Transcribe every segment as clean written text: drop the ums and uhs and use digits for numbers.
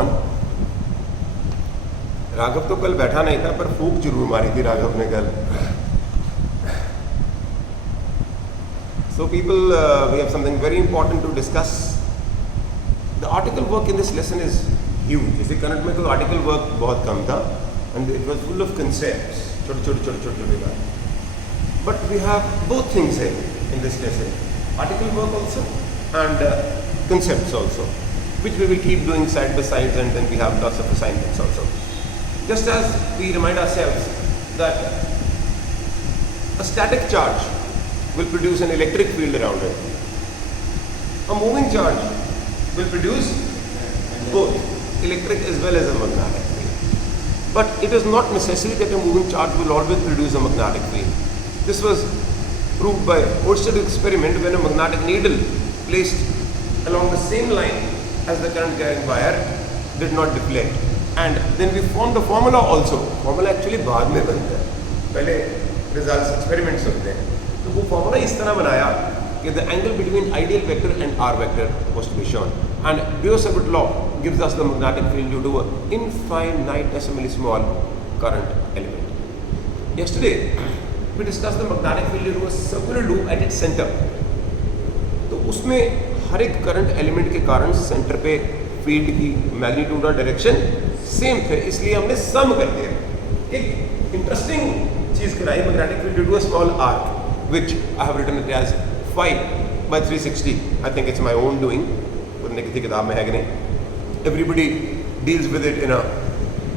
On. Raghav तो कल बैठा नहीं था, पर फूक जरूर मारी थी राघव ने कल। So people, we have something very important to discuss. The article work in this lesson is huge. इसी करंट में तो आर्टिकल वर्क बहुत कम था, and it was full of concepts, छोटे बात. But we have both things here in this lesson, article work also and concepts also, which we will keep doing side by side, and then we have lots of assignments also. Just as we remind ourselves that a static charge will produce an electric field around it. A moving charge will produce both electric as well as a magnetic field. But it is not necessary that a moving charge will always produce a magnetic field. This was proved by Orsted's experiment when a magnetic needle placed along the same line as the current carrying wire did not deflect. And then we formed the formula also. Formula actually बाद में बनता है, पहले results experiments होते हैं. तो वो formula इस तरह बनाया कि the angle between I dl vector and r vector was to be shown, and Biot-Savart law gives us the magnetic field due to an infinitesimally small current element. Yesterday we discussed the magnetic field due to a circular loop at its center. तो उसमें हर एक current element के कारण centre पे field की magnitude और direction same थे, इसलिए हमने सम कर दिया. एक इंटरेस्टिंग चीज़ कराई, magnetic field due to a small arc, which I have written it as 5 by 360. I think it's my own doing. उन्होंने किसी किताब में है कि नहीं. Everybody deals with it in a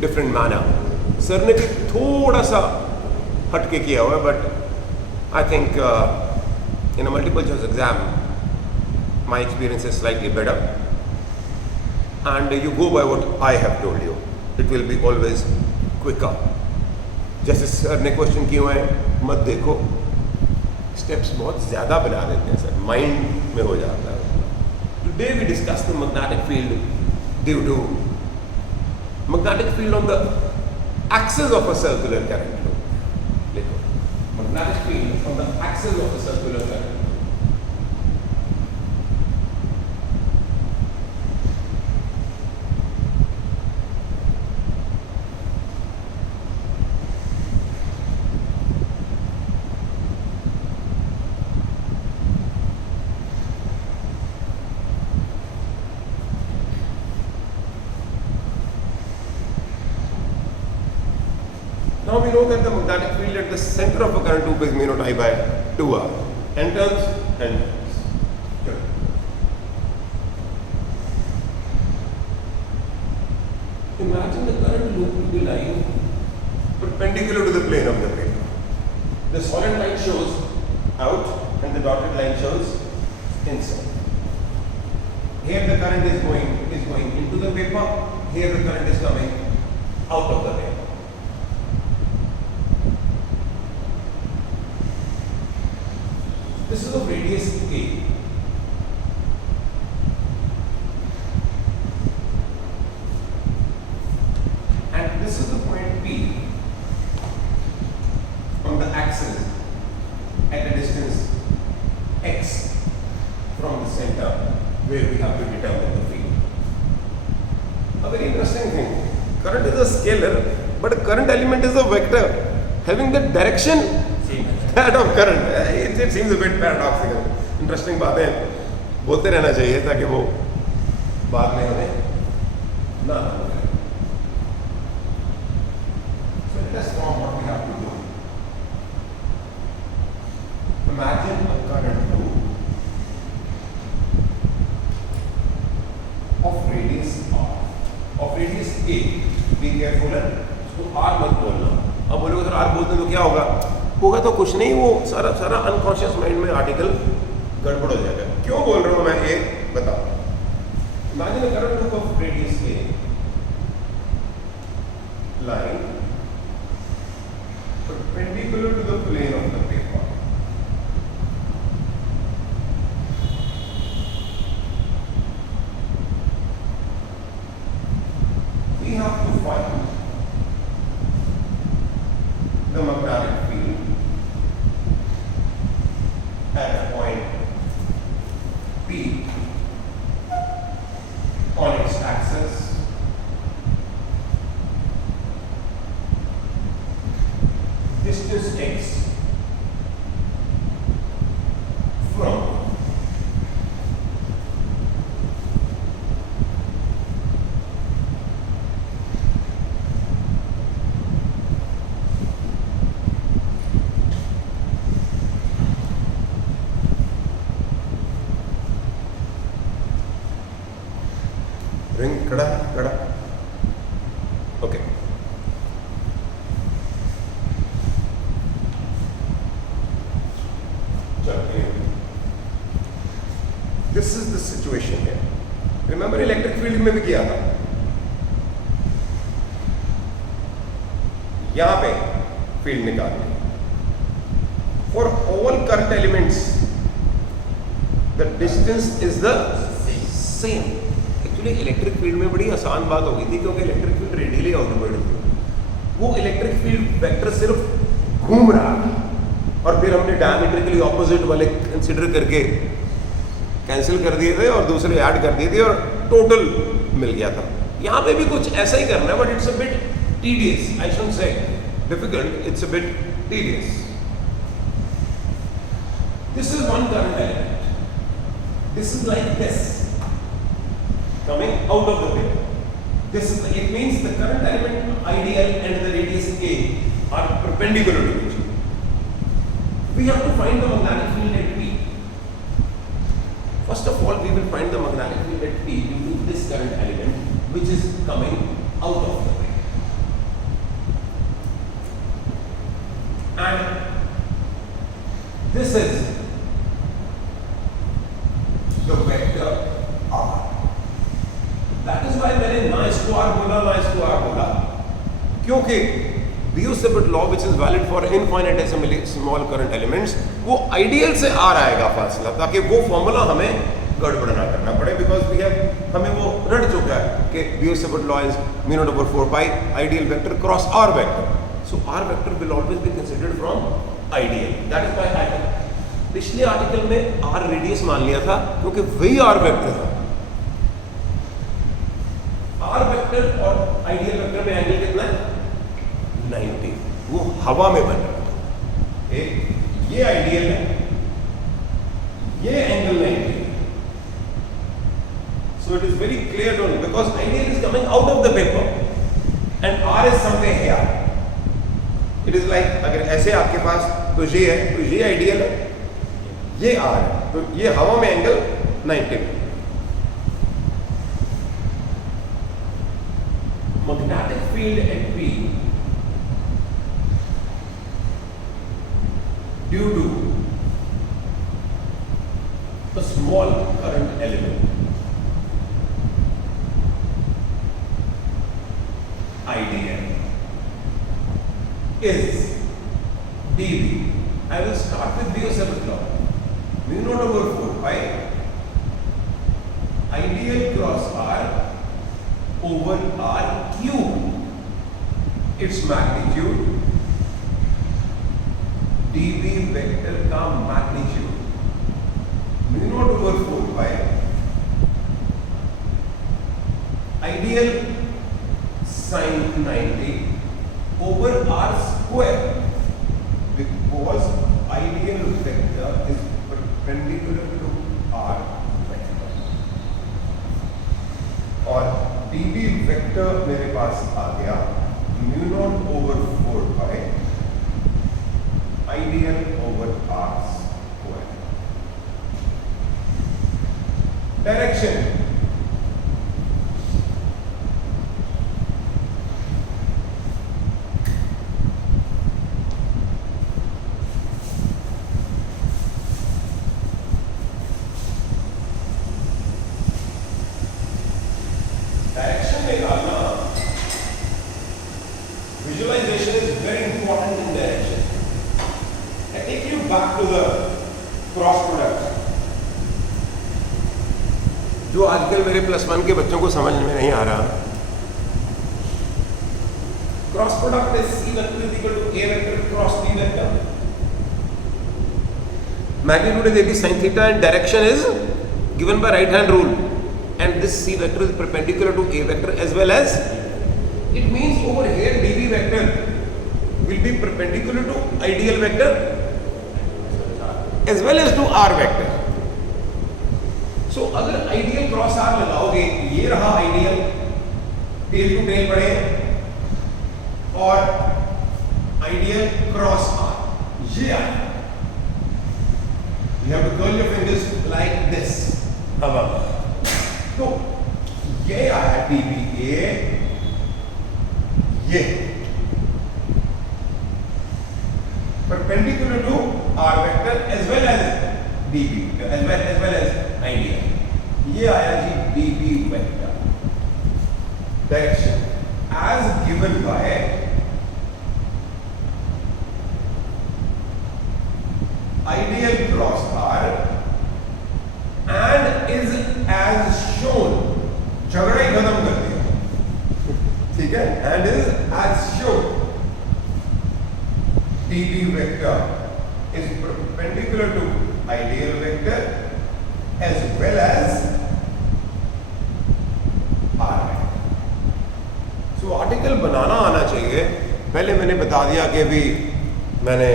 different manner. Sir ने भी थोड़ा सा हटके किया हुआ है, but I think in a multiple choice exam my experience is slightly better, and you go by what I have told you. It will be always quicker. जैसे sir ने क्वेश्चन किए हुए हैं, मत देखो, स्टेप्स बहुत ज़्यादा बना देते हैं सर, माइंड में हो जाता है. Today we discuss the magnetic field due to magnetic field on the axis of a circular current. देखो, magnetic field on the axis of a circular current. Now we know that the magnetic field at the center of a current loop is mu naught I by 2r. N turns and turns. Imagine the current loop will be lying perpendicular to the plane of the paper. The solid line shows out and the dotted line shows inside. Here the current is going into the paper. Here the current is coming out of the paper. This is of radius A. And this is the point P on the axis at a distance x from the center where we have to determine the field. A very interesting thing. Current is a scalar, but a current element is a vector having the direction that of current. It seems a bit paradoxical. Interesting बातें बोलते रहना चाहिए ताकि वो बाद में हमें ना लगे. So let us form what we have to do. Imagine a current loop of radius r, of radius a. Be careful, उसको r मत बोलना. अब बोलोगे सर r बोलते तो क्या होगा तो कुछ नहीं, वो सारा अनकॉन्शियस माइंड में आर्टिकल गड़बड़ हो जाएगा. क्यों बोल रहा हूँ मैं, ये बताओ. Imagine a current loop of radius a line perpendicular to the plane of the paper. We have to find the magnetic field at a point P distance x from ring kada okay. This is the situation here. Remember electric field में भी किया था, यहाँ पे field निकालनी. For all current elements, the distance is the same. Actually electric field में बड़ी आसान बात हो गई थी क्योंकि इलेक्ट्रिक फील्ड रेडियली आउटवर्ड थी. वो इलेक्ट्रिक फील्ड वेक्टर सिर्फ घूम रहा था और फिर हमने डायमीट्रिकली ऑपोजिट वाले कंसिडर करके कैंसिल कर दिए थे और दूसरे ऐड कर दिए थे और टोटल मिल गया था. यहाँ पे भी कुछ ऐसा ही करना है, but it's a bit tedious. I should say difficult, it's a bit tedious. This is one current element. This is like this coming out of the paper. This is it means the current element ideal and the radius a are perpendicular to each other. We have to find the magnetic field at P. First of all, we will find the magnetic field at P due to this current element which is coming out of the paper. And this is the vector R. That is why मैंने nice to R बोला क्योंकि Biot-Savart law which is valid for infinitesimally small current elements वो ideal से R आएगा फासला, ताकि वो formula हमें गड़बड़ ना करना पड़े. बिकॉज हमें वो रट चुका है कि Biot-Savart law is mu naught over 4 pi ideal vector cross R vector. So R vector will always be considered from ideal. That is why I पिछले आर्टिकल में R रेडियस मान लिया था क्योंकि वही R वेक्टर था. R वेक्टर और ideal vector में एंगल कितना है? 90. वो हवा में बन रहा था. एक ये आइडियल है, ये angle 90. So it is very clear to me because ideal is coming out of the paper and R is somewhere here. It is like अगर ऐसे आपके पास तो ये है, तो ये आइडियल है, ये R है, तो ये हवा में angle 90. Magnetic field at P due to a small current element idea is dV. I will start with Biot-Savart law. Mu naught over 4 pi ideal cross R over R cube. Its magnitude dV vector का magnitude mu naught over 4 pi ideal sin 90 over R square, because ideal vector is perpendicular to R vector. और dV vector मेरे पास आ गया mu naught over 4 pi ideal over R square. Direction निकालना, visualization is very important in direction. I take you back to the cross product, जो आजकल मेरे +1 के बच्चों को समझ में नहीं आ रहा. Cross product is C vector is equal to A vector cross B vector. Magnitude is 80 sin theta and direction is given by right hand rule. And this C vector is perpendicular to A vector as well as, it means over here dV vector will be perpendicular to ideal vector as well as to r vector. So अगर ideal cross r लगाओगे, ये रहा ideal, tail to tail पड़े, और ideal cross r, ये आया. You have to curl your fingers like this. अब तो ये आया DBA, ये perpendicular to r vector as well as db as well as ideal. ये आया जी db vector. Direction as given by ideal cross r and is as shown. झगड़ा ही खत्म कर दिया, ठीक है. And is as shown. db vector is perpendicular to ideal vector as well as r vector. So article बनाना आना चाहिए. पहले मैंने बता दिया कि भी मैंने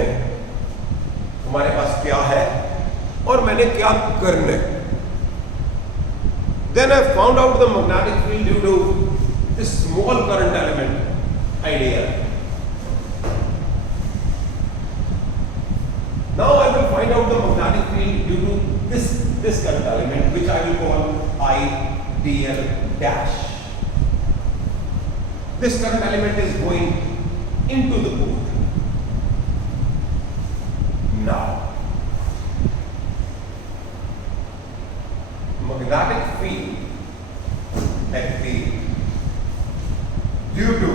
हमारे पास क्या है और मैंने क्या करना है. Then I found out the magnetic field due to this small current element idea. Now I will find out the magnetic field due to this current element, which I will call IDL dash. This current element is going into the pole. Now, magnetic field at B due to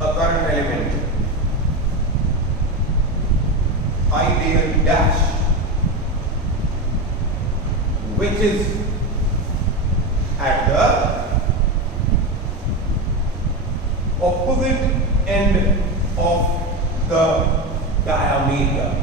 a current element ideal dash, which is at the opposite end of the diameter.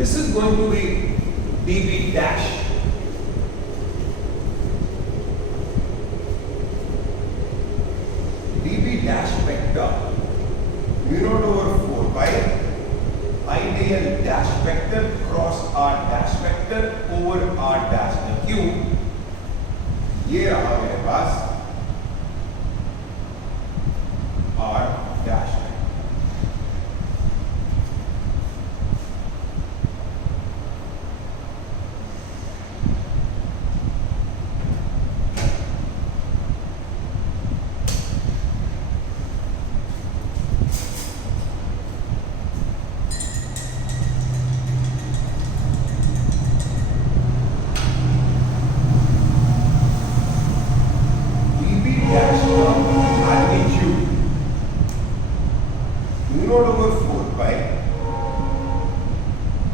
This is going to be dB dash. dB dash vector mu naught over 4 by ideal dash vector cross r dash vector over r dash cube. ये रहा मेरे पास r dash.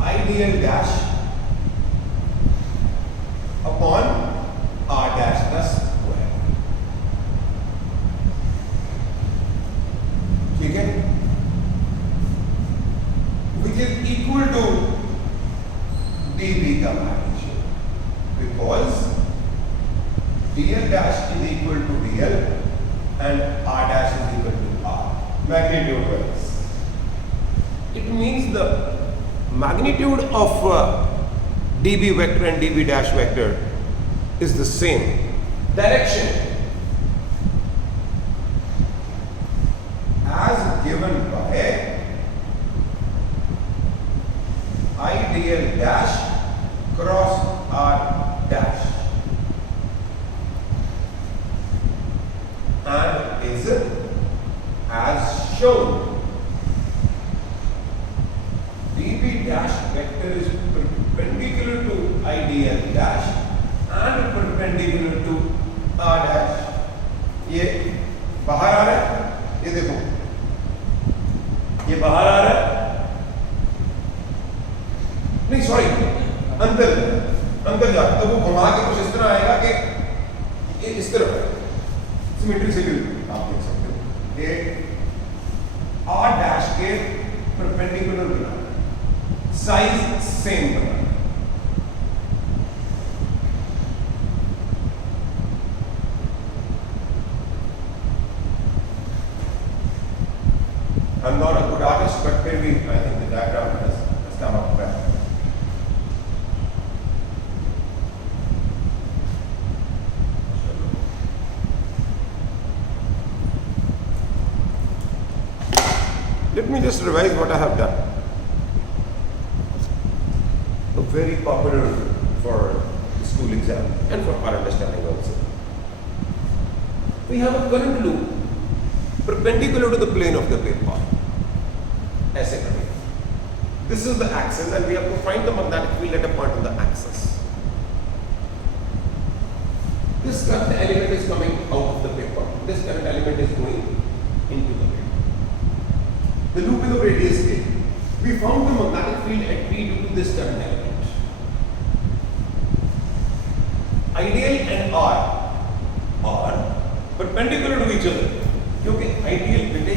Ideal dash upon r dash the square. ठीक है, which is equal to dB का magnitude, because dl dash is equal to dl and r dash is equal to r magnitude wise. It means the magnitude of dB vector and dB dash vector is the same. Direction as given by ideal dash cross r dash and is as shown. dB dash vector is perpendicular to ideal dash and perpendicular to r dash. ये बाहर आ रहा है, ये देखो, ये बाहर आ रहा है तरह है, सिमेट्री से भी आप देख सकते हो कि R डैश के perpendicular banana, size same banana. I'm not a good artist, but maybe I think the diagram has come up well. Let me just revise what I have done. So very popular for the school exam and for our understanding also. We have a current loop perpendicular to the plane of the paper. ऐसे करेंगे. This is the axis and we have to find the magnetic field at a point on the axis. This current element is coming out of the paper. This current element is going into the paper. The loop is of radius A. We found the magnetic field at P due to this current element. Ideal and R are perpendicular to each other. क्योंकि ideal बेटे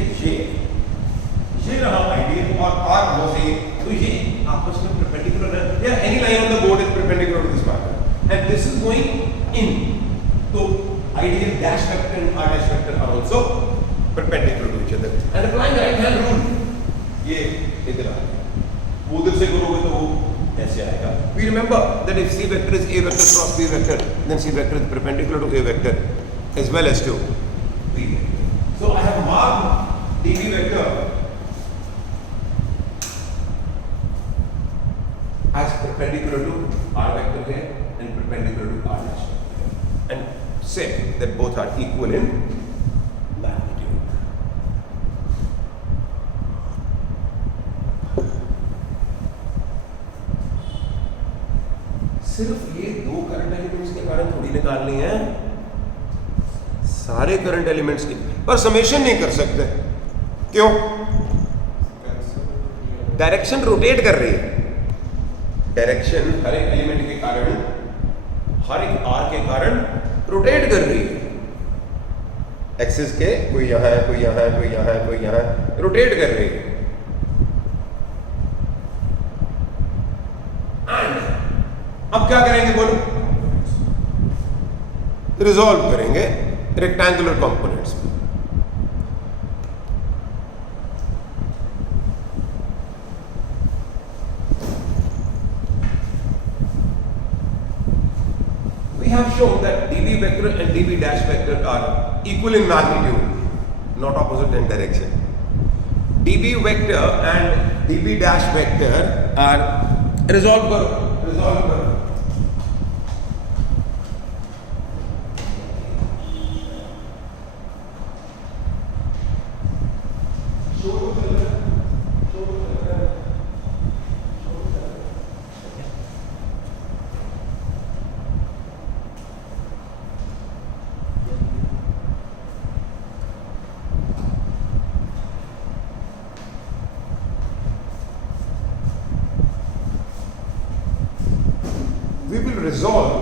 ये रहा ideal और R was A, तो ये आपस में perpendicular है. Yeah, any line on the board is perpendicular to this marker, and this is going in. So ideal dash vector and R dash vector are also perpendicular to each other. And applying right hand rule, ये इधर आएगा. वो उधर से करोगे तो वो ऐसे आएगा. We remember that if C vector is A vector cross B vector, then C vector is perpendicular to A vector as well as to B vector. So I have marked dB vector as perpendicular to R vector here and perpendicular to R dash vector, and say that both are equal in magnitude. सिर्फ ये दो current elements के कारण थोड़ी निकालनी है, सारे current elements की, पर समेशन नहीं कर सकते. क्यों? डायरेक्शन रोटेट कर रही है. डायरेक्शन हर एक एलिमेंट के कारण, हर एक आर के कारण रोटेट कर रही है. एक्सिस के कोई यहाँ है, कोई यहाँ है, कोई यहाँ है, कोई यहाँ है, रोटेट कर रही है. एंड अब क्या करेंगे बोलो? रिजॉल्व करेंगे रेक्टेंगुलर कंपोनेंट्स में. We have shown that dB vector and dB dash vector are equal in magnitude, not opposite in direction. dB vector and dB dash vector are resolve karo. We will resolve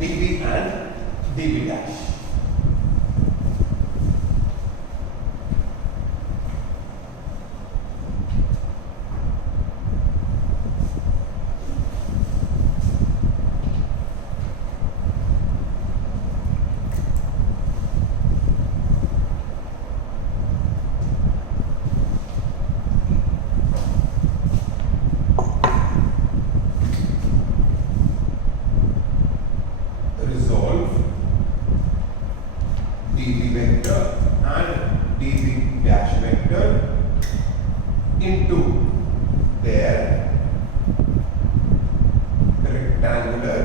dB and dB dash. dB vector and dB dash vector into their rectangular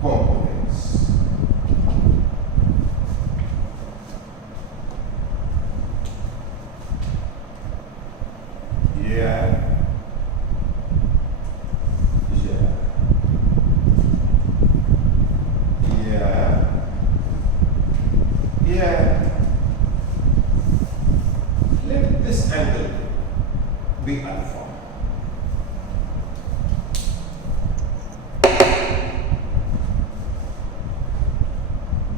components. Yeah. Let this angle be alpha.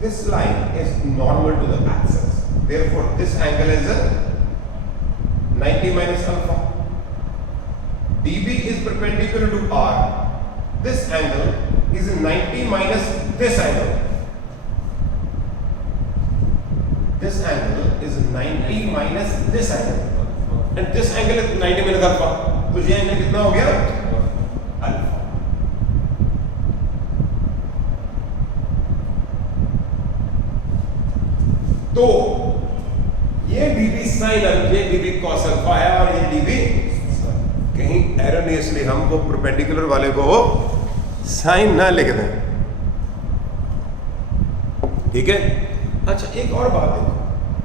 this line is normal to the axis. Therefore, this angle is 90 minus alpha. dB is perpendicular to R. This angle is 90 minus this angle. This angle is 90 minus this angle. And this angle is 90 minus alpha. तो ये angle कितना हो गया? Alpha. तो ये dB sin alpha, ये dB cos alpha है और ये dB कहीं एरर नहीं, इसलिए हम वो परपेंडिकुलर वाले को साइन ना लिख दें। ठीक है। अच्छा, एक और बात देखो,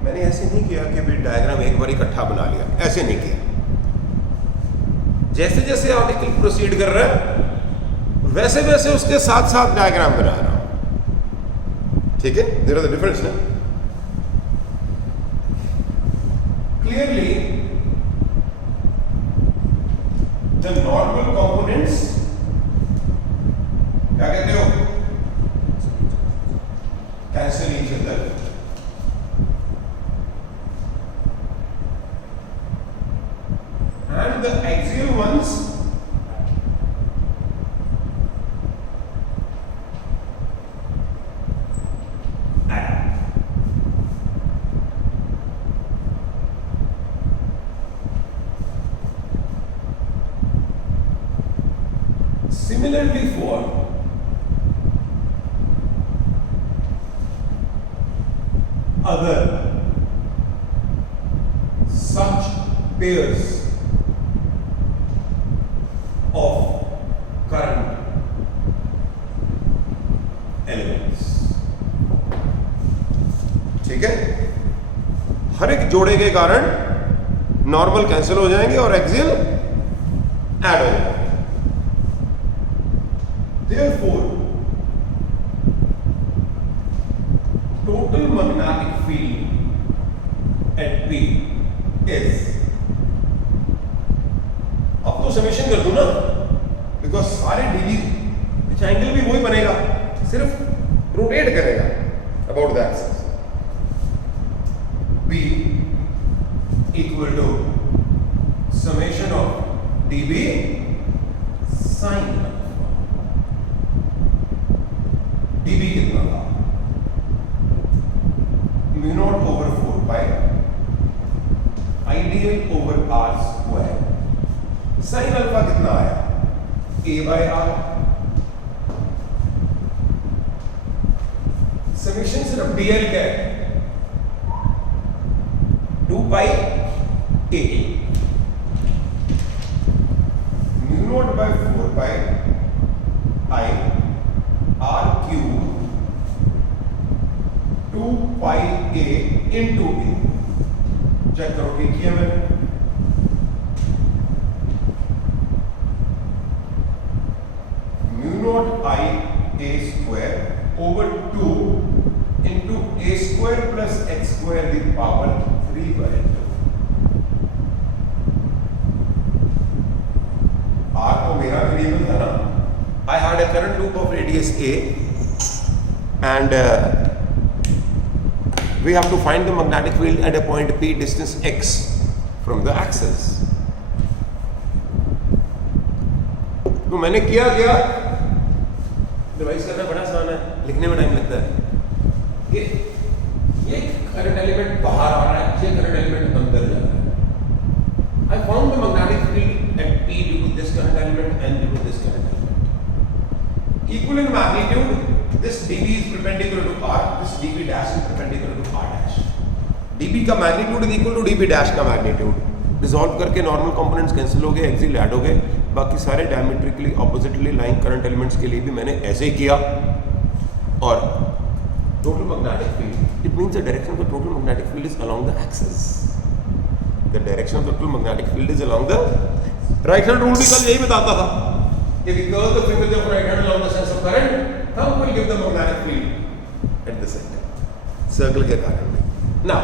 मैंने ऐसे नहीं किया कि भी डायग्राम एक बार इकट्ठा बना लिया, ऐसे नहीं किया। जैसे जैसे आर्टिकल प्रोसीड कर रहा है वैसे वैसे उसके साथ साथ डायग्राम बना रहा हूं। ठीक है, देयर इज अ डिफरेंस ना। क्लियरली द नॉर्मल कंपोनेंट्स क्या कहते हो, cancel each other, and the axial ones add. Similarly for other such pairs of current elements. ठीक है, हर एक जोड़े के कारण नॉर्मल कैंसिल हो जाएंगे और एक्सियल ऐड हो जाएंगे। Therefore, total magnetic field at P is, अब तो समेशन कर दूं ना, बिकॉज सारे डीबी ट्रायंगल भी वही बनेगा, सिर्फ रोटेट करेगा about the axis. P equal to summation of dB sine dB कितना था, mu naught over 4 pi I dl over r square. Sine alpha कितना आया, a बाय आर। समेशन सिर्फ dl क्या है, 2 pi a, mu naught by 4 pi i r cube 2 pi a into a। Check करो ठीक किया मैंने। Mu naught i a square over 2 into a square plus x square the power 3 by 2। r तो मेरा variable था ना। I had a current loop of radius a and we have to find the magnetic field at a point p distance x from the axis. तो मैंने किया device करना बड़ा आसान है, लिखने में टाइम लगता है। ये करंट एलिमेंट बाहर आ रहा है, ये करंट एलिमेंट अंदर जा रहा है। I found the magnetic field at p due to this current element and due to this current element. Equal in magnitude, this dB is perpendicular to r, this dB dash is perpendicular to r dash. dB का magnitude is equal to dB dash का magnitude. Dissolve करके normal components cancel हो गए, axial add हो गए, बाकी सारे diametrically oppositely lying current elements के लिए भी मैंने ऐसे ही किया। और total magnetic field, it means the direction of the total magnetic field is along the axis. The direction of the total magnetic field is along the right hand rule भी कल यही बताता था। If you curl the fingers of right hand along the sense of current, thumb will give the magnetic field at the center. Circle के कारण में. Now,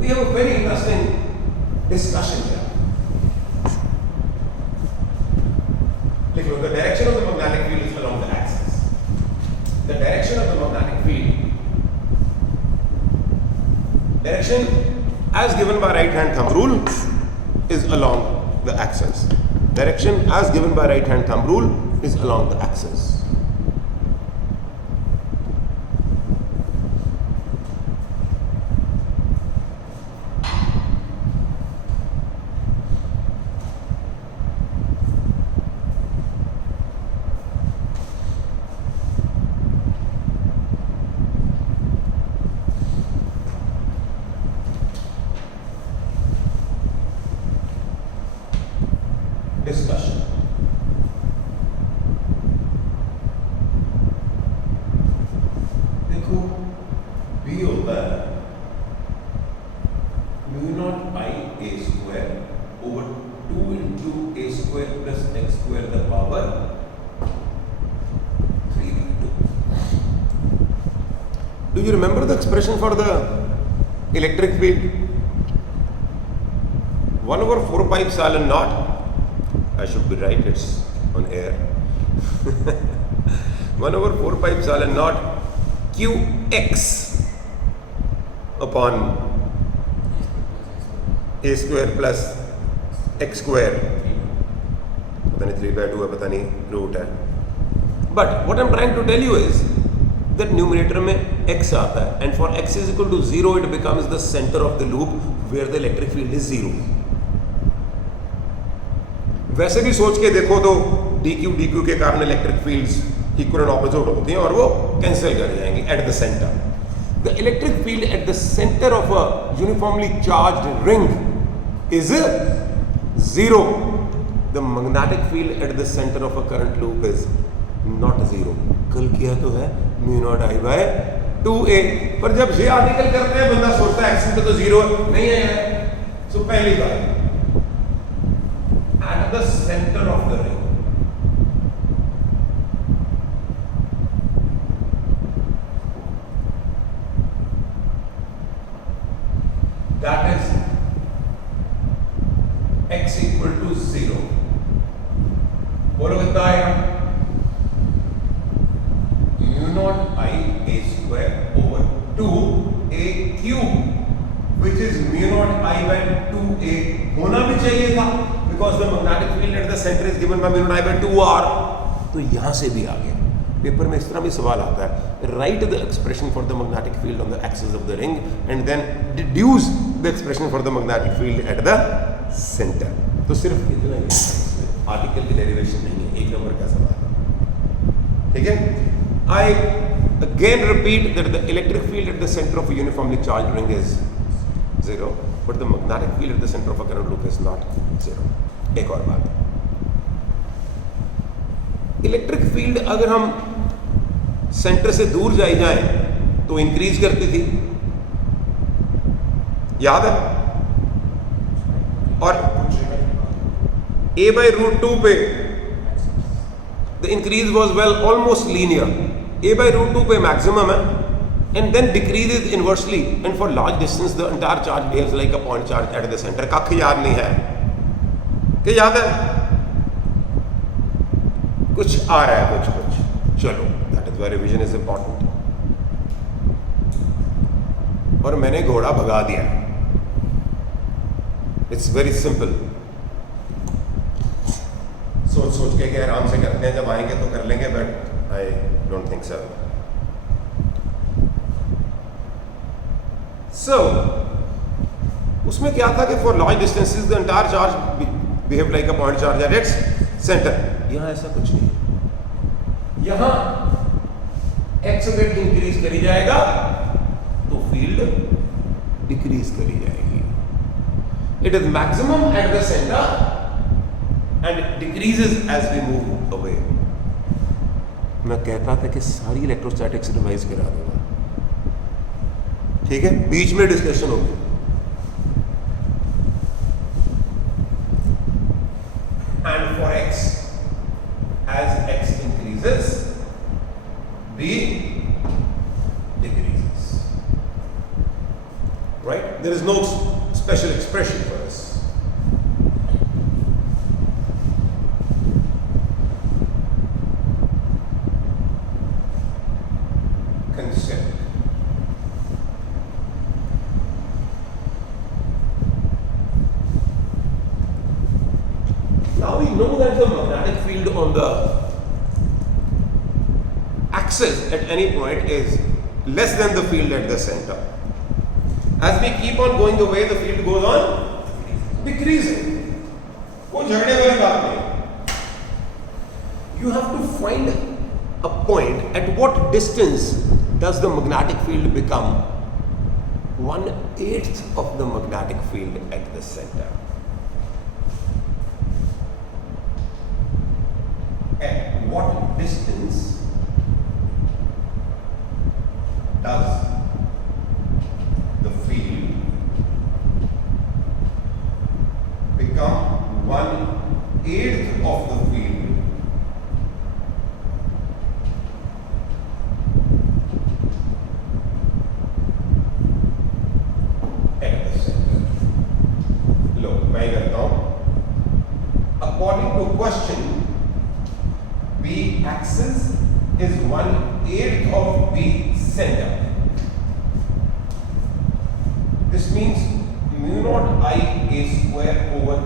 we have a very interesting discussion here. Look, the direction of the magnetic field is along the axis. The direction of the magnetic field Direction as given by right hand thumb rule is along the axis. Direction as given by right hand thumb rule is along the axis. Discussion. देखो B होता है mu not I A square over 2 into a square plus x square the power 3/2. Do you remember the expression for the electric field? 1 over 4 pi epsilon naught. I should be right, it's on air. 1 over 4 pi epsilon naught qx upon a square plus x square. पता नहीं 3/2 है, पता नहीं root है. But what I'm trying to tell you is that numerator में x आता है, and for x is equal to 0 it becomes the center of the loop where the electric field is 0. वैसे भी सोच के देखो तो dq के कारण electric fields equal and opposite होती हैं और वो कैंसिल कर जाएंगे eight the centre. The electric field at the centre of a uniformly charged ring is 0. The magnetic field at the centre of a current loop is not 0. कल किया तो है mu not I bye 2a. पर जब ये article करते हैं बंदा सोचता है एक्सिस पे तो 0 नहीं है. सो पहली बात at the center of the ring, that is x equal to 0. बोलो कितना आएगा? Mu not I a square over 2a cube which is mu not I by 2a. होना भी चाहिए था because the magnetic field at the center is given by mu naught I by 2r. तो यहां से भी आ गया. पेपर में इस तरह भी सवाल आता है, write the expression for the magnetic field on the axis of the ring and then deduce the expression for the magnetic field at the centre. तो सिर्फ इतना ही आर्टिकल की डेरिवेशन नहीं है, एक नंबर का सवाल. ठीक है. I again repeat that the electric field at the centre of a uniformly charged ring is 0, but the magnetic field at the center of a current loop is not 0. एक और बात, इलेक्ट्रिक फील्ड अगर हम centre से दूर जाए तो increase करती थी, याद है? और a by root 2 पे the increase was well almost linear. a by root 2 पे maximum है and then decreases inversely, and for large distance the entire charge behaves like a point charge at the center. कख याद नहीं है कि याद है? कुछ आ रहा है कुछ. चलो, that is why revision is important. और मैंने घोड़ा भगा दिया. It's very simple. सोच के आराम से करते हैं, जब आएंगे तो कर लेंगे, but I don't think so. So, उसमें क्या था कि for large distances the entire charge behave like a point charge at its center. यहाँ ऐसा कुछ नहीं है. यहाँ x अगर इंक्रीज करी जाएगा तो फील्ड डिक्रीज करी जाएगी. It is maximum at the center and it decreases as we move away. मैं कहता था कि सारी इलेक्ट्रोस्टैटिक्स रिवाइज करा दूंगा. ठीक है, बीच में डिस्कशन होगी. And for x, as x increases, b decreases. Right? There is no special expression for this. axis at any point is less than the field at the center. As we keep on going away, the field goes on decreasing. वो झगड़े वाली बात नहीं. You have to find a point at what distance does the magnetic field become 1/8 of the magnetic field at the center. At what distance does the field become 1/8 of the field at the center? लो मैं करता हूं. According to question, B axis is 1/8 of B center. This means mu naught I a square over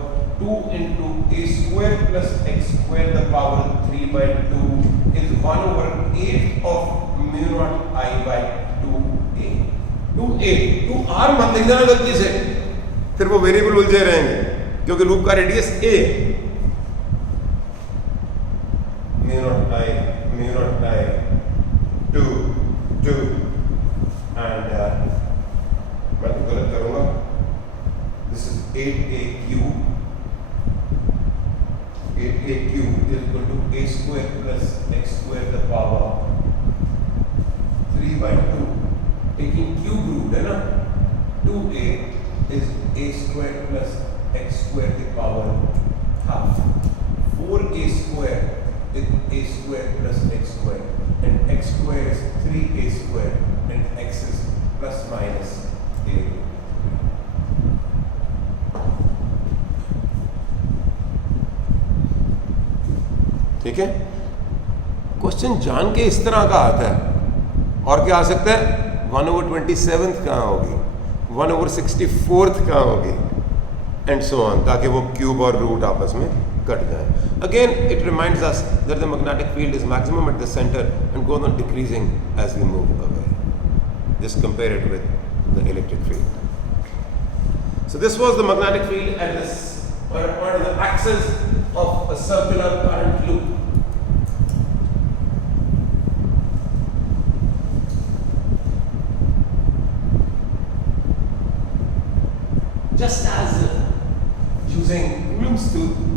2 into a square plus x square the power 3 by 2 is 1/8 of mu naught I by 2a. 2a 2r मत लिख देना गलती से, फिर वो variable उलझे रहेंगे क्योंकि लूप का radius a. mu naught I 2 and मैं तो गलत करूंगा. This is 8a cube. 8a cube is equal to a square plus x square the power 3 by 2. Taking cube root है ना, 2a is a square plus x square the power half. 4a square is a square plus x square and x square is 3a square and x is plus minus a. ठीक है. Question जान के इस तरह का आता है और क्या आ सकता है 1/27 कहाँ होगी, 1/64 कहाँ होगी एंड सो ऑन, ताकि वो क्यूब और रूट आपस में कट जाए. Again, it reminds us that the magnetic field is maximum at the center and goes on decreasing as we move away. Just compare it with the electric field. So this was the magnetic field at this point of the axis of a circular current loop. Just as using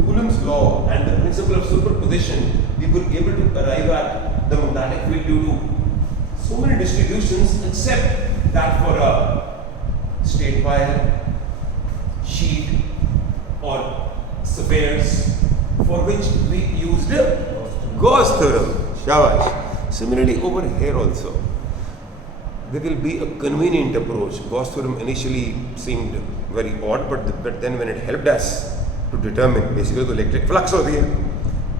Coulomb's law and the principle of superposition, we were able to arrive at the magnetic field due to so many distributions, except that for a straight wire, sheet, or spheres, for which we used Gauss theorem. Shabash. Similarly, over here also, there will be a convenient approach. Gauss theorem initially seemed very odd, but then when it helped us to determine basically the electric flux over here,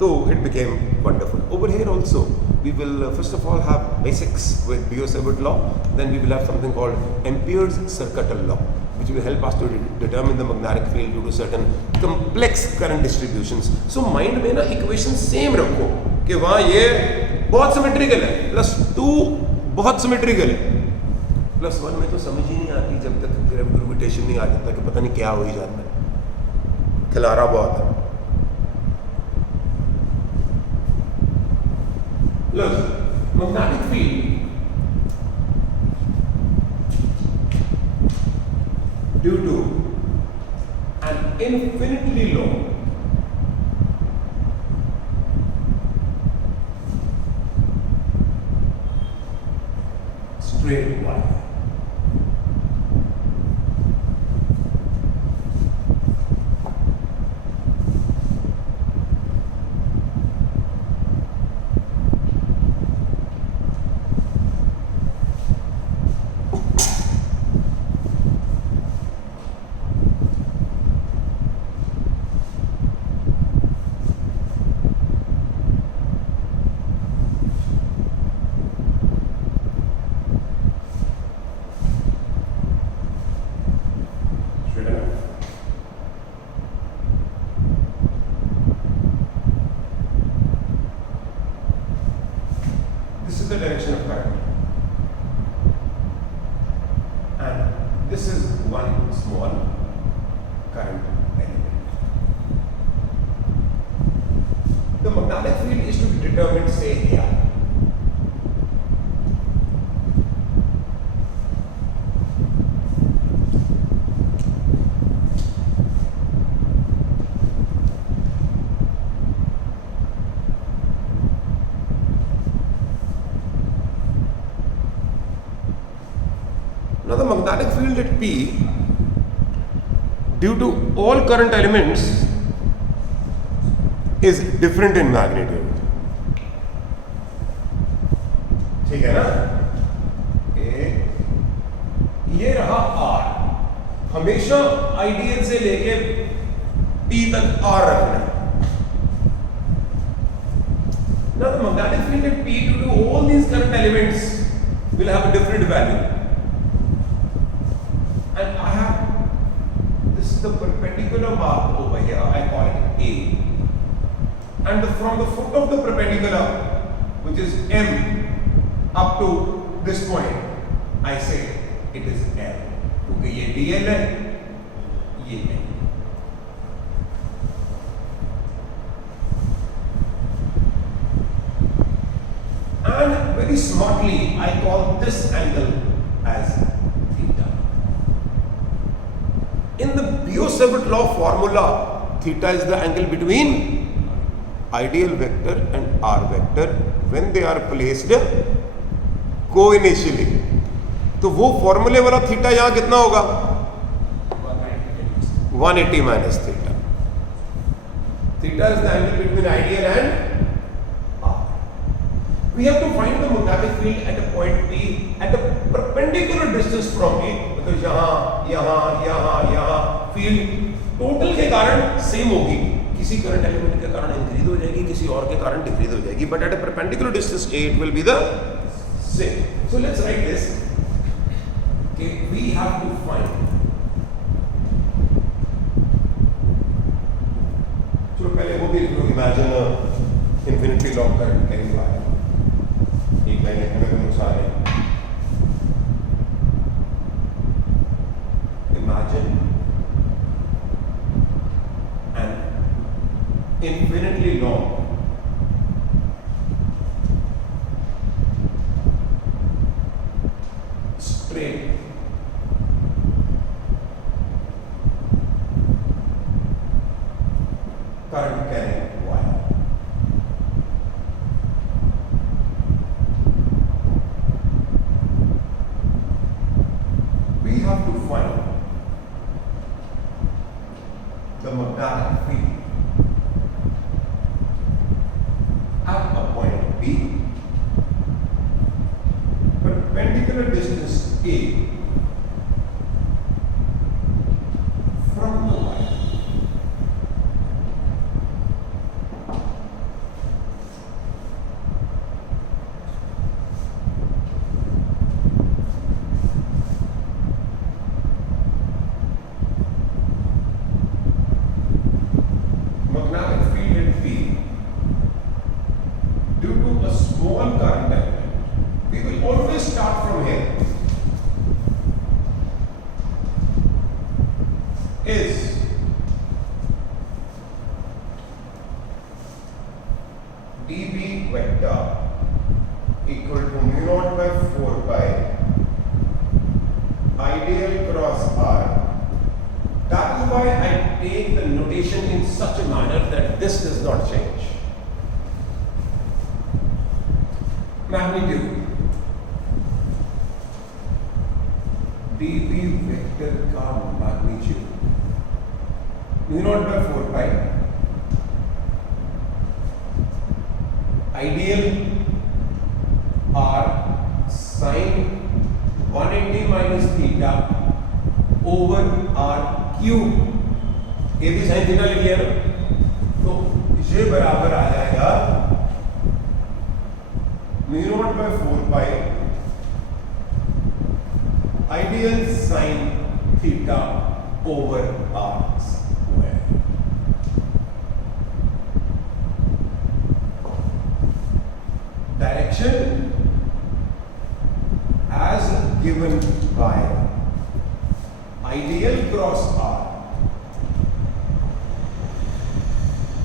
so it became wonderful. Over here also, we will first of all have basics with Biot-Savart law. Then we will have something called Ampere's circuital law, which will help us to determine the magnetic field due to certain complex current distributions. So mind में ना equation same रखो कि वहाँ ये बहुत symmetrical है, +2 बहुत symmetrical है, +1 में तो समझ ही नहीं आती जब तक ग्रेविटेशन नहीं आ जाता कि पता नहीं क्या हो ही जाता है, खिलारा बहुत है. Look, magnetic field due to an infinitely long straight wire. the direction of current. And this is one small current element. The magnetic field is to be determined, say, here. Now the magnetic field at P, due to all current elements, is different in magnitude. ठीक है ना? ये रहा R, हमेशा ideal से लेके P तक R रखना है. Now the magnetic field at P, due to all these current elements, will have a different value. And I have, this is the perpendicular mark over here, I call it A. And from the foot of the perpendicular, which is M, up to this point, I say it is L. क्योंकि ये DL है, ये L. And very smartly, I call this angle as theta. In the Biot-Savart law formula, theta is the angle between ideal vector and R vector when they are placed co-initially. तो वो फॉर्मूले वाला theta यहाँ कितना होगा? 180 minus theta. Theta is the angle between ideal and R. We have to find the magnetic field at a point P at a perpendicular distance from A, because यहाँ field total के कारण same होगी. किसी current element के कारण increase हो जाएगी, किसी और के कारण डिक्रीज हो जाएगी, but at a perpendicular distance A it will be the same. So let's write this. Okay, we have to find. चलो पहले वो भी लिख लो. Imagine a infinitely long current carrying wire. एक लाइन हमें कोई नुकसान है. Imagine an infinitely long straight current carrying wire. We have to find the magnetic field at a point B, perpendicular distance A from the wire. Magnetic field at P, due to a small current element, we will always start from here, is dB vector equal to mu naught by 4 pi ideal cross R. That is why I take the notation in such a manner that this does not change. Magnitude dB vector का magnitude mu naught by 4 pi ideal R sin 180 minus theta over R cube. ये भी sin theta लिख लिया ना, तो ये बराबर आ जाएगा mu naught by 4 pi ideal sin theta over R square. Direction given by ideal cross R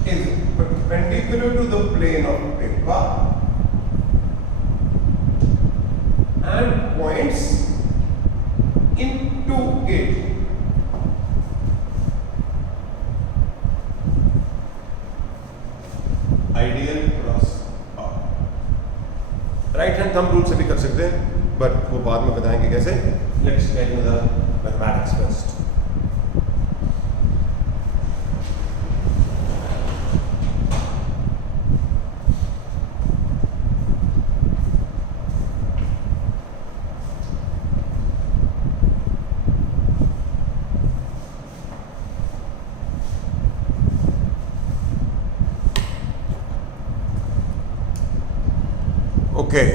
is perpendicular to the plane of paper and points into it. Ideal cross R. Right hand thumb rule से भी कर सकते हैं, but वो बाद में बताएंगे कैसे. Let's get into the mathematics first. Okay,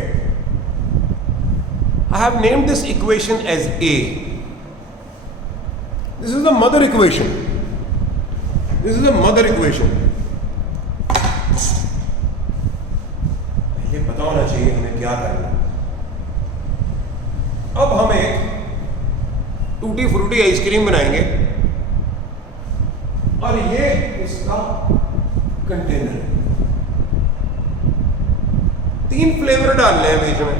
I have named this equation as A. This is the mother equation. This is the mother equation. पहले पता होना चाहिए हमें क्या करना. अब हम एक टूटी फ्रूटी आइसक्रीम बनाएंगे और ये इसका कंटेनर है. 3 फ्लेवर डालने हैं बीच में.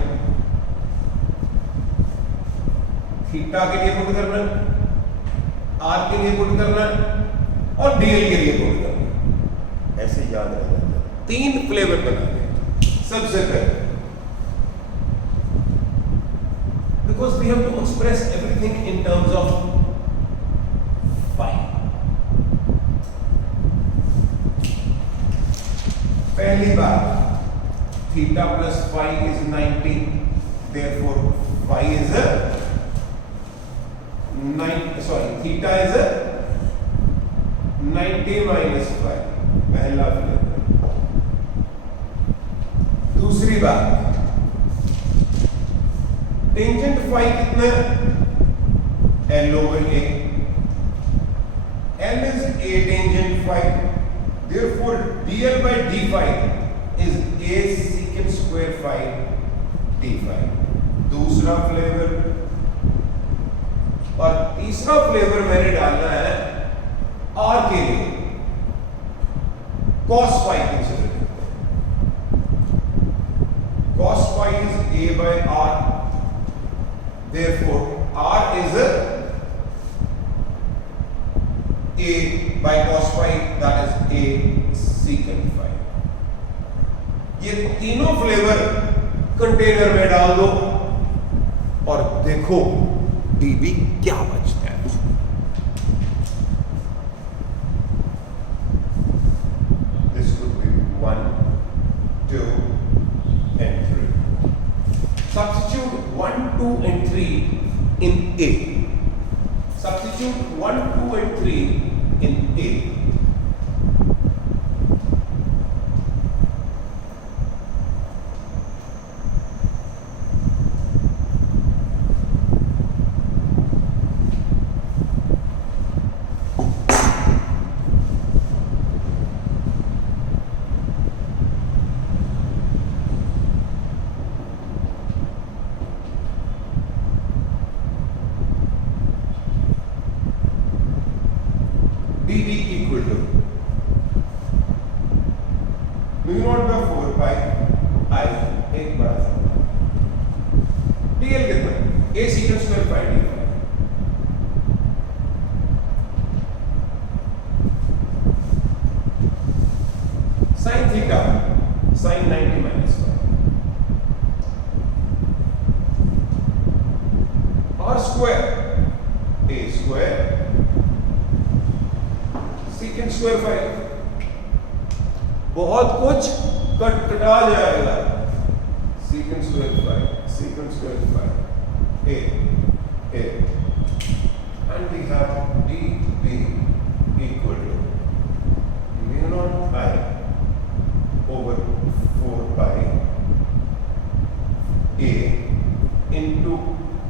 थीटा के लिए पुट करना है, आर के लिए पुट करना है और डीएल के लिए पुट करना है. ऐसे याद रह जाता है. 3 फ्लेवर बनाने हैं. सबसे पहले because we have to express everything in terms of phi. पहली बात, theta plus phi is 90, therefore phi is a theta is a 90 minus phi. पहला फ्लेवर. दूसरी बात, टेंजेंट phi कितना है? L over A. L is A tangent phi, therefore dl by d phi is A secant square phi d phi. दूसरा flavour. और तीसरा flavour मैंने डालना है R के लिए. cos phi कंसीडर करते हैं. cos phi is A by R, therefore R is A by cos phi, that is A secant phi. ये तीनों फ्लेवर कंटेनर में डाल दो और देखो डीबी क्या बचता है. This would be 1, 2 and 3. Substitute 1, 2 and 3 in A. Substitute 1, 2 and 3 in A. dV equal to mu naught by 4 pi I एक बड़ा सा dl कितना a secant square pi d. sin theta sin 90 minus phi r square a square secant square phi. बहुत कुछ कटा जाएगा. secant square phi a and we have dB equal to mu naught I over 4 pi a into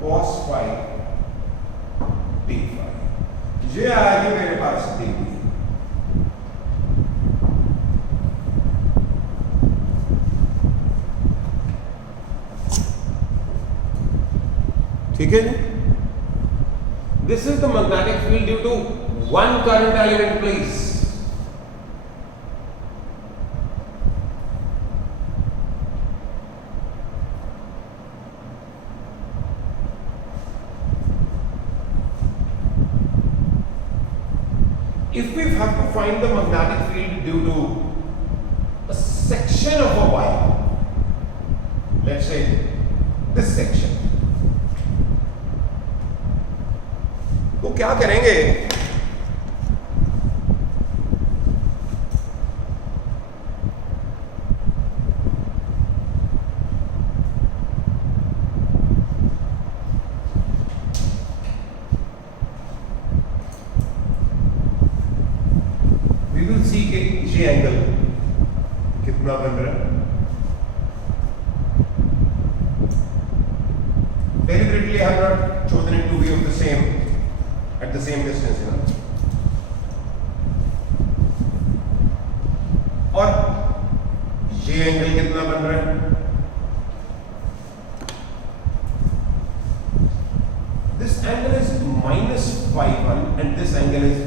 cos phi d phi. ये आएगी मेरे पास dB. ठीक है जी. This is the magnetic field due to one current element, please. If we have to find the magnetic field due to a section of a wire, let's say this section, तो क्या करेंगे? We will see कि ये angle कितना बन रहा है. Deliberately I have not chosen it to be of the same at the same distance, you know. और ये एंगल कितना बन रहा है? This angle is minus phi1 and this angle is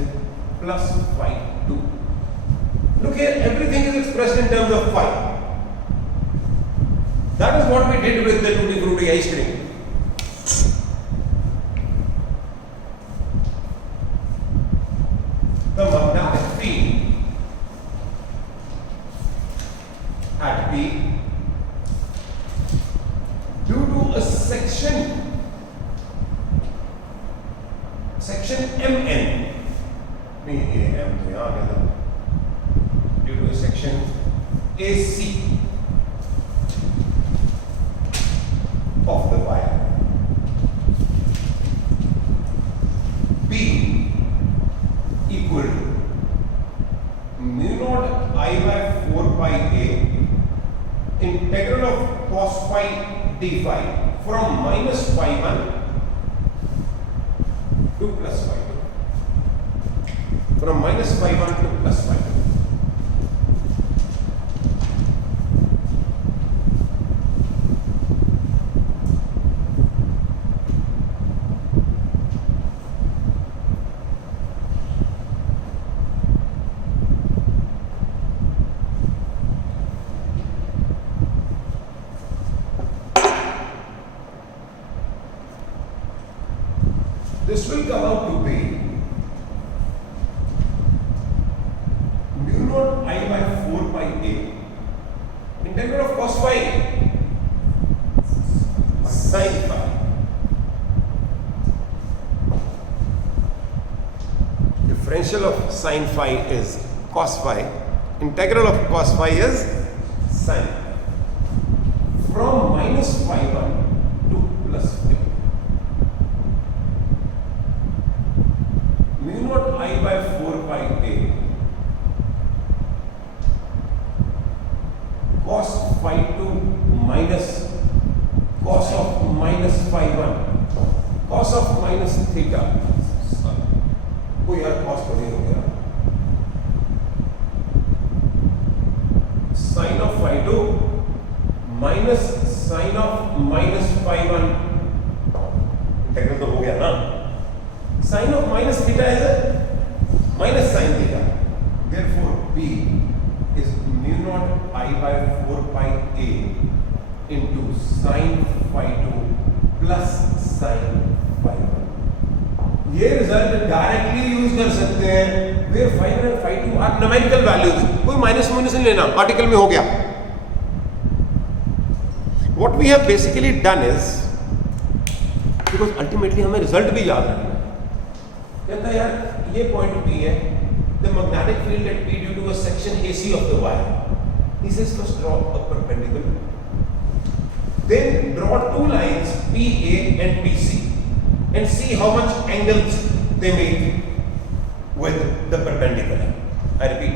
plus phi2. Look here, everything is expressed in terms of phi. That is what we did with the tutti frutti ice cream. The magnetic field at P due to a section MN, due to a section AC of the wire, B equal to mu naught I by 4 pi a integral of cos phi d phi from minus phi 1 to plus phi 2. From minus phi 1 to plus phi 2. This will come out to be mu naught I by 4 pi a integral of cos phi sin phi. Differential of sin phi is cos phi. Integral of cos phi is sin. From minus phi 1 to plus phi. Mu naught I by 4 pi a cos phi 2 minus cos of minus phi 1 cos of minus theta. Oh यार cos तो नहीं हो गया. Sin of phi 2 minus sin of minus phi 1 integral तो हो गया ना. Sin of minus theta is a minus sin theta. Therefore, B is mu naught I by 4 pi a into sin phi 2 plus sin phi 1. ये result directly use कर सकते हैं where phi 1 and phi 2 are numerical values. कोई minus minus नहीं लेना, article में हो गया. What we have basically done is, because ultimately हमें रिजल्ट भी याद रखना है. कहता है यार ये पॉइंट P है, the magnetic field at P due to a section AC of the wire. He says first draw a perpendicular, then draw two lines PA and PC and see how much angles they make with the perpendicular. I repeat,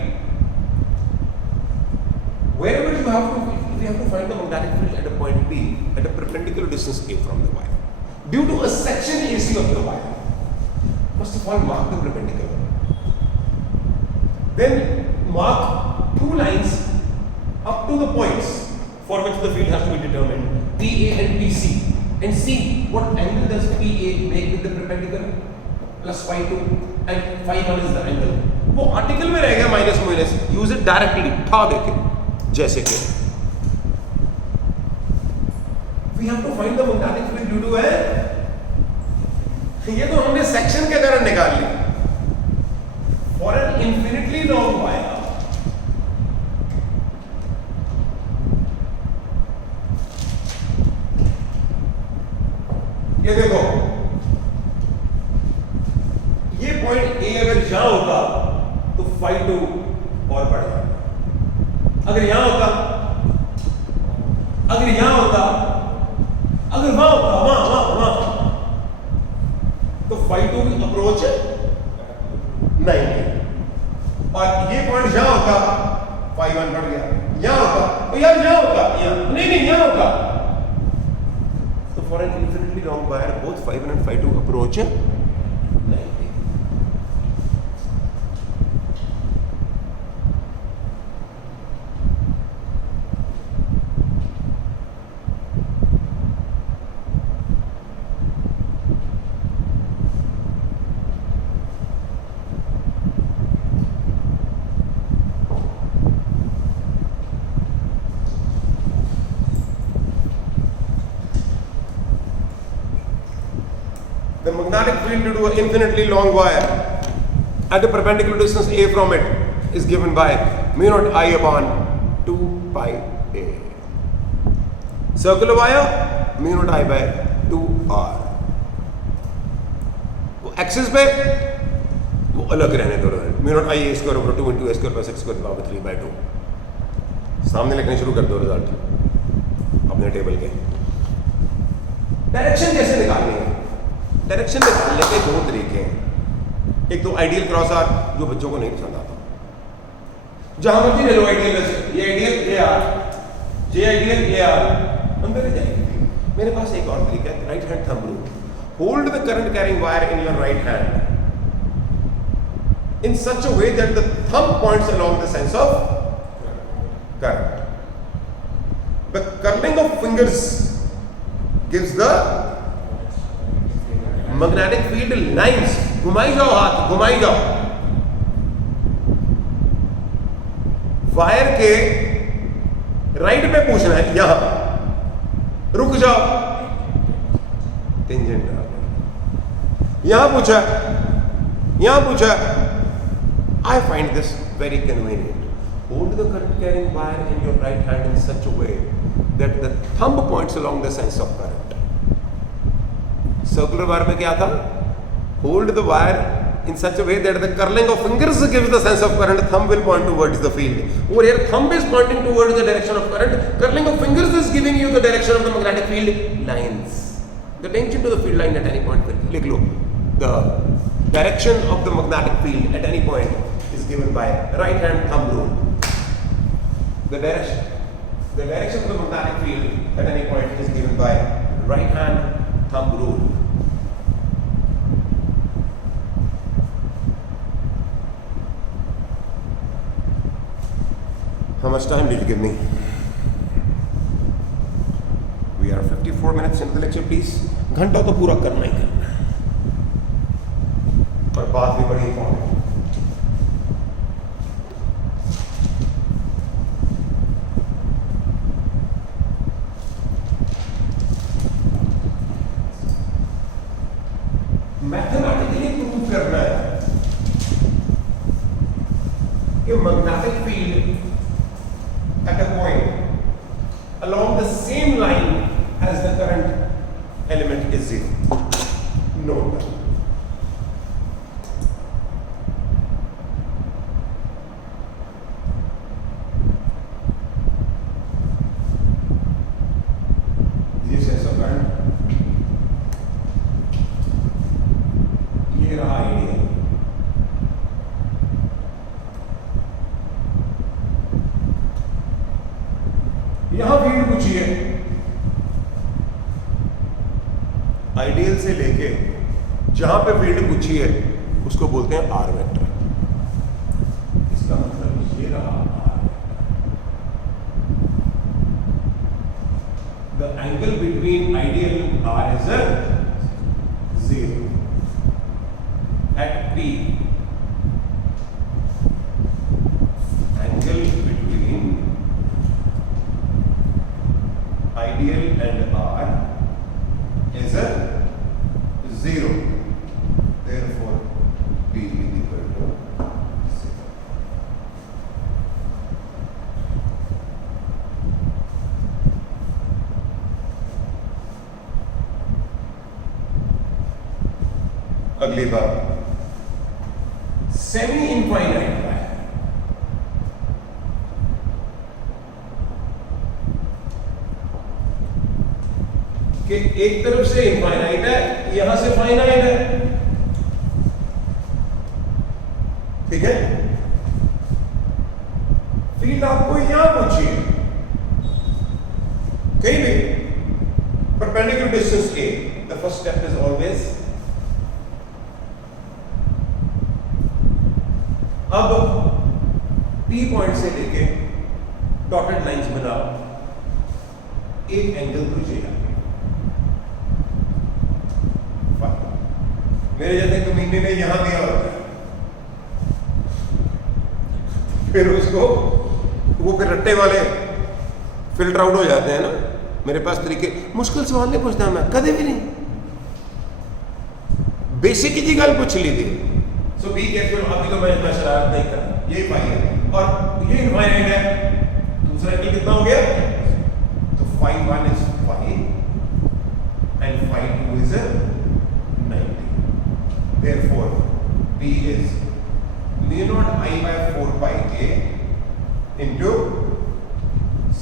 wherever you have to find the magnetic field at a point P at a perpendicular distance A from the wire due to a section AC of the wire. First of all, mark the perpendicular. Then mark two lines up to the points for which the field has to be determined, PA and PC, and see what angle does PA make with the perpendicular plus phi 2 and phi 1 is the angle. वो article में रहेगा minus minus, use it directly ठा देके, जैसे कि we have to find the magnetic field due to air. ये तो हमने सेक्शन के कारण निकाल ली. For an infinitely long wire, ये देखो, ये पॉइंट ए अगर यहां होता तो phi 2 और बढ़ जाता. अगर यहां होता, अगर यहां होता, अगर वहां होता, वहां तो phi 2 की अप्रोच 90, और ये पॉइंट यहां होता phi 1 बढ़ गया. यहां होता तो यार यहां होता, यहां नहीं यहां होता. For an infinitely long wire, both phi 1 and phi 2 approach 90. The magnetic field due to an infinitely long wire at a perpendicular distance a from it is given by mu naught I upon 2 pi a. Circular wire mu naught I by 2 r. वो axis पे वो अलग रहने दो, mu naught I a square over 2 into a square plus x square power 3 by 2. सामने लिखने शुरू कर दो रिजल्ट अपने टेबल के. डायरेक्शन कैसे निकालनी है? डायरेक्शन निकालने के दो तरीके हैं. एक तो आइडियल क्रॉस आर, जो बच्चों को नहीं पसंद आता. जहां मर्जी ले लो आइडियल, ये आइडियल ये आर, जे आइडियल ये आर, अंदर ही जाएगी. मेरे पास एक और तरीका है, right hand thumb rule. Hold the current carrying wire in your right hand in such a way that the thumb points along the sense of current. The curling of fingers gives the magnetic field lines. घुमाई जाओ हाथ, घुमाई जाओ. Wire के right पे पूछना है, यहां रुक जाओ, टेंजेंट आ गया. यहां पूछा, यहां पूछा. I find this very convenient. Hold the current carrying wire in your right hand in such a way that the thumb points along the sense of current. Circular wire में क्या था? Hold the wire in such a way that the curling of fingers gives the sense of current, thumb will point towards the field. और here thumb is pointing towards the direction of current, curling of fingers is giving you the direction of the magnetic field lines. The tension to the field line at any point, लिख लो. The direction of the magnetic field eight any point is given by right hand thumb rule. The direction of the magnetic field eight any point is given by right hand thumb rule. How much time did you give me? We are 54 minutes into the lecture, please. घंटा तो पूरा करना ही करना है, और बात भी बड़ी इंपॉर्टेंट. मैथमेटिकली प्रूव करना है कि magnetic field at a point along the same line as the current element is zero. Note this sense of current. ये रहा आइडिया. यहां फील्ड पूछी है, आइडियल से लेके जहां पे फील्ड पूछी है उसको बोलते हैं आर वेक्टर. इसका मतलब ये रहा r vector. The angle between I dl R is a 0. At P, angle between ideal and R is a 0. Therefore, B is equal to 0. अगली बात, सेमी इनफाइनाइट वायर। कि एक तरफ से इनफाइनाइट है, यहां से फाइनाइट है, ठीक है। फील्ड आपको यहां पूछिए कहीं भी perpendicular distance A, the first step is always, अब P पॉइंट से लेके डॉटेड लाइंस बनाओ, एक एंगल पूछेगा। मेरे जैसे कमीने ने यहां दिया होता है, फिर उसको वो फिर रट्टे वाले फिल्टर आउट हो जाते हैं ना। मेरे पास तरीके, मुश्किल सवाल नहीं पूछता मैं कदे भी नहीं, बेसिक की गल पूछ ली थी। सो बी केयरफुल, अभी तो मैं इतना शरारत नहीं कर रहा, यही पाई है और ये इनफाइनाइट है। दूसरा एंगल कितना हो गया, तो phi 1 is 5 and phi 2 is 90। Therefore, P is mu naught I by 4 pi a into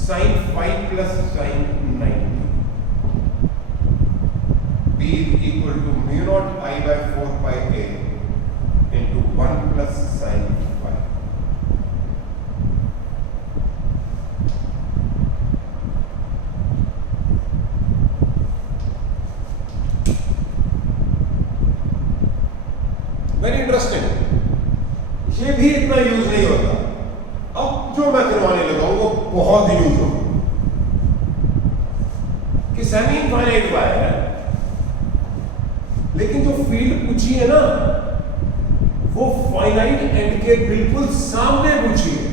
sin phi plus sin 90. P is equal to mu naught I by 4 pi a into 1 plus sin phi. Very interesting, ये भी इतना use नहीं होता। अब जो मैं करवाने लगा हूं वो बहुत यूज हो, कि सेमी इनफाइनाइट वायर है, लेकिन जो फील्ड पूछी है ना वो फाइनाइट एंड के बिल्कुल सामने पूछी है।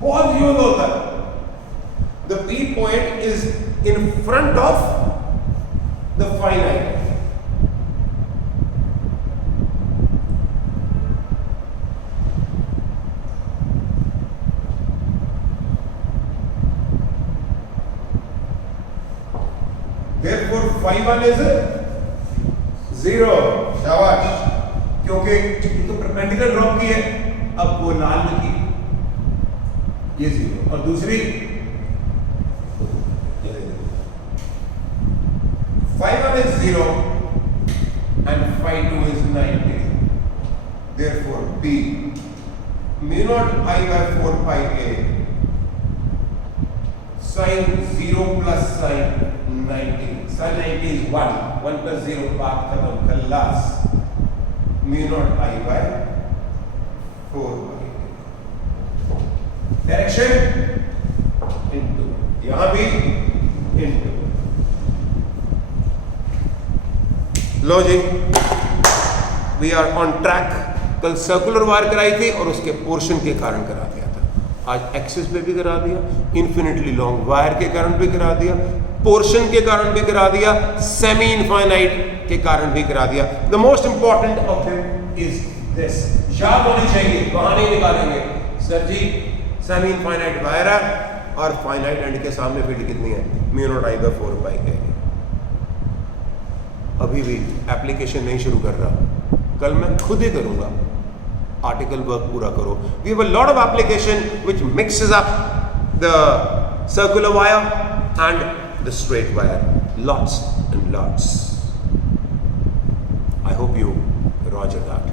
बहुत यूज होता है। The P point is in front of the finite. Therefore, phi 1 is 0. शाबाश, क्योंकि ये तो परपेंडिकुलर ड्रॉप की है। अब वो लाल की ये 0 और दूसरी phi 1 is 0 and phi 2 is 90. Therefore, P mu naught I by 4 pi a sin 0 plus sin 90. Sin 90 is 1. 1 plus 0 path khatam, khalas. Mu naught I by 4 pi a. Direction into, यहाँ भी into. लो जी, we are on track. कल circular wire कराई थी और उसके portion के कारण करा दिया था। आज एक्सिस पे भी करा दिया, इन्फिनिटली लॉन्ग वायर के कारण भी करा दिया, पोर्शन के कारण भी करा दिया, सेमी इनफाइनाइट के कारण भी करा दिया। The most important of him is this, याद होनी चाहिए, वहां नहीं निकालेंगे सर जी। सेमी इनफाइनाइट वायर है और फाइनाइट एंड के सामने फील्ड कितनी है, म्यू नॉट आई बाय 4 पाई है। अभी भी एप्लीकेशन नहीं शुरू कर रहा, कल मैं खुद ही करूंगा। आर्टिकल वर्क पूरा करो। We have a lot of application which mixes up the circular wire and the straight wire, lots and lots. I hope you roger that.